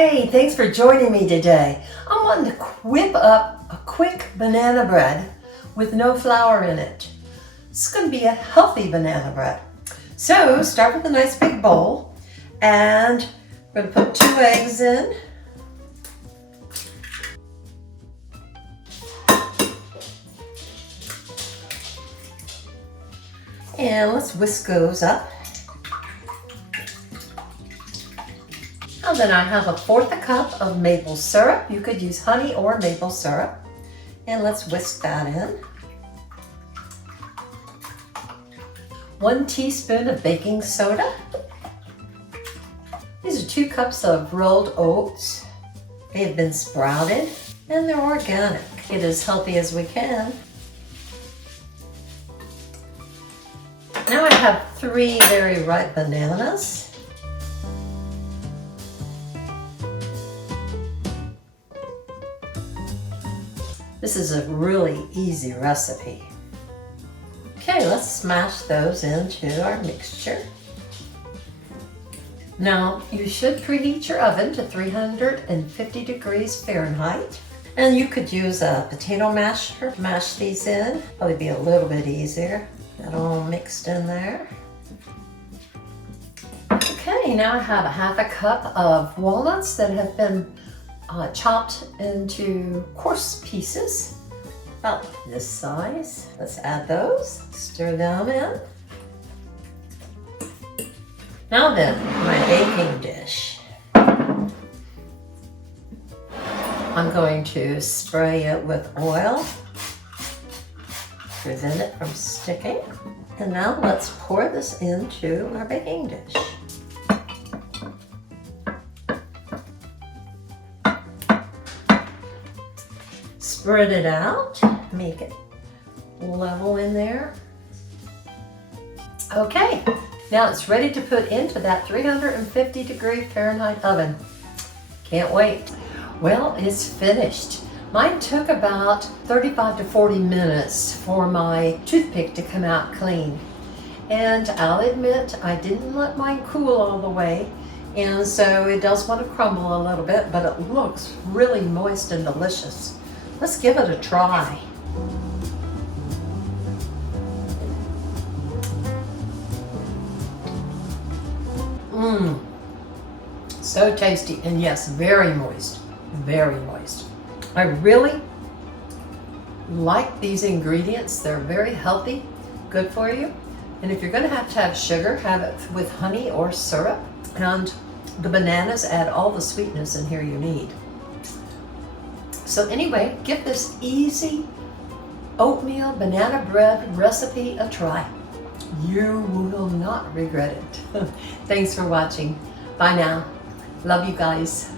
Hey, thanks for joining me today. I'm wanting to whip up a quick banana bread with no flour in it. It's going to be a healthy banana bread. So start with a nice big bowl, and we're going to put 2 eggs in. And let's whisk those up. And then I have 1/4 cup of maple syrup. You could use honey or maple syrup. And let's whisk that in. 1 teaspoon of baking soda. These are 2 cups of rolled oats. They have been sprouted and they're organic. Get as healthy as we can. Now I have 3 very ripe bananas. This is a really easy recipe. Okay, let's smash those into our mixture. Now, you should preheat your oven to 350 degrees Fahrenheit. And you could use a potato masher to mash these in. Probably be a little bit easier. That all mixed in there. Okay, now I have 1/2 cup of walnuts that have been chopped into coarse pieces, about this size. Let's add those, stir them in. Now then, my baking dish. I'm going to spray it with oil, prevent it from sticking. And now let's pour this into our baking dish. Spread it out, make it level in there. Okay, now it's ready to put into that 350 degree Fahrenheit oven. Can't wait. Well, it's finished. Mine took about 35 to 40 minutes for my toothpick to come out clean. And I'll admit, I didn't let mine cool all the way. And so it does want to crumble a little bit, but it looks really moist and delicious. Let's give it a try. So tasty, and yes, very moist, very moist. I really like these ingredients. They're very healthy, good for you. And if you're gonna have sugar, have it with honey or syrup. And the bananas add all the sweetness in here you need. So anyway, give this easy oatmeal banana bread recipe a try. You will not regret it. Thanks for watching. Bye now. Love you guys.